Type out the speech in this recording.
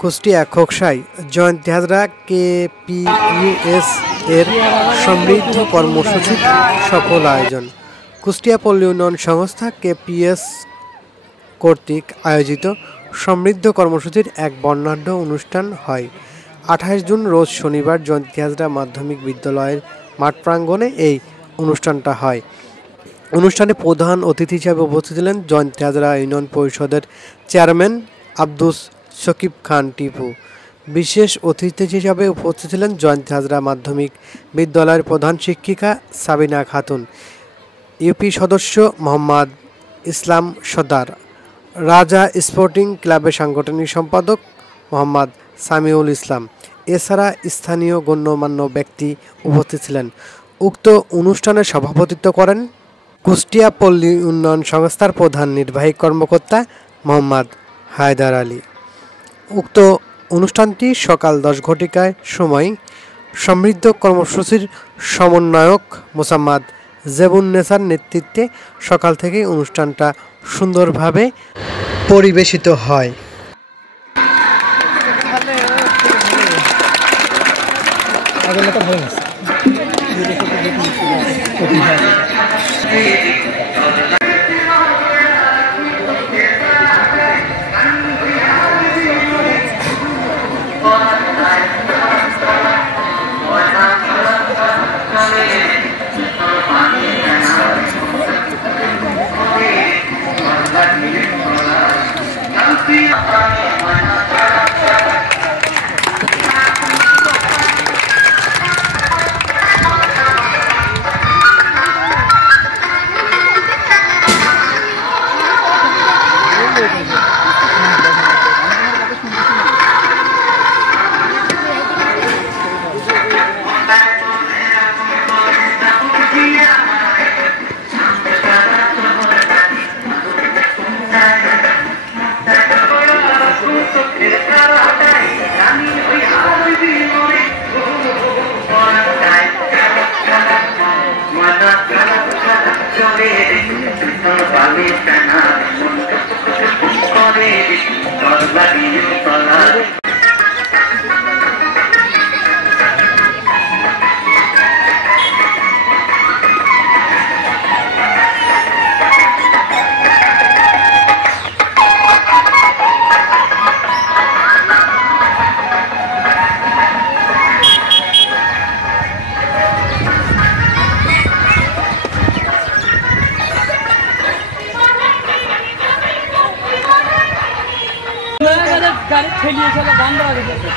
কুষ্টিয়া খোকসায় জয়ন্তী হাজরা কেপিইউএস এর সমৃদ্ধ কর্মসূচির সফল আয়োজন। কুষ্টিয়া পল্লী উন্নয়ন সংস্থা কেপিএস কর্তৃক আয়োজিত সমৃদ্ধ কর্মসূচির এক বর্ণাঢ্য অনুষ্ঠান হয়। 28 জুন রোজ শনিবার জয়ন্তী হাজরা মাধ্যমিক বিদ্যালয়ের মাঠ প্রাঙ্গণে এই অনুষ্ঠানটা হয়। অনুষ্ঠানে প্রধান অতিথি হিসেবে উপস্থিত ছিলেন জয়ন্তী হাজরা ইউনিয়ন পরিষদের চেয়ারম্যান আব্দুস শকিব খান টিপু। বিশেষ অতিথি হিসেবে উপস্থিত ছিলেন জয়ন্তী হাজরা মাধ্যমিক বিদ্যালয়ের প্রধান শিক্ষিকা সাবিনা খাতুন, ইউপি সদস্য মোহাম্মদ ইসলাম সর্দার, রাজা স্পোর্টিং ক্লাবের সাংগঠনিক সম্পাদক মোহাম্মদ সামিউল ইসলাম। এছাড়া স্থানীয় গণ্যমান্য ব্যক্তি উপস্থিত ছিলেন। উক্ত অনুষ্ঠানে সভাপতিত্ব করেন কুষ্টিয়া পল্লী উন্নয়ন সংস্থার প্রধান নির্বাহী কর্মকর্তা মোহাম্মদ হায়দার আলী। উক্ত অনুষ্ঠানটি সকাল 10 ঘটিকার সময় সমৃদ্ধ কর্মসূচির সমন্বয়ক মোসাম্মদ জেবুন্নেসার নেতৃত্বে সকাল থেকে অনুষ্ঠানটা সুন্দরভাবে পরিবেশিত হয়। গাড়ি ঠেলিয়ে চলে বন্ধ হয়ে গেছে।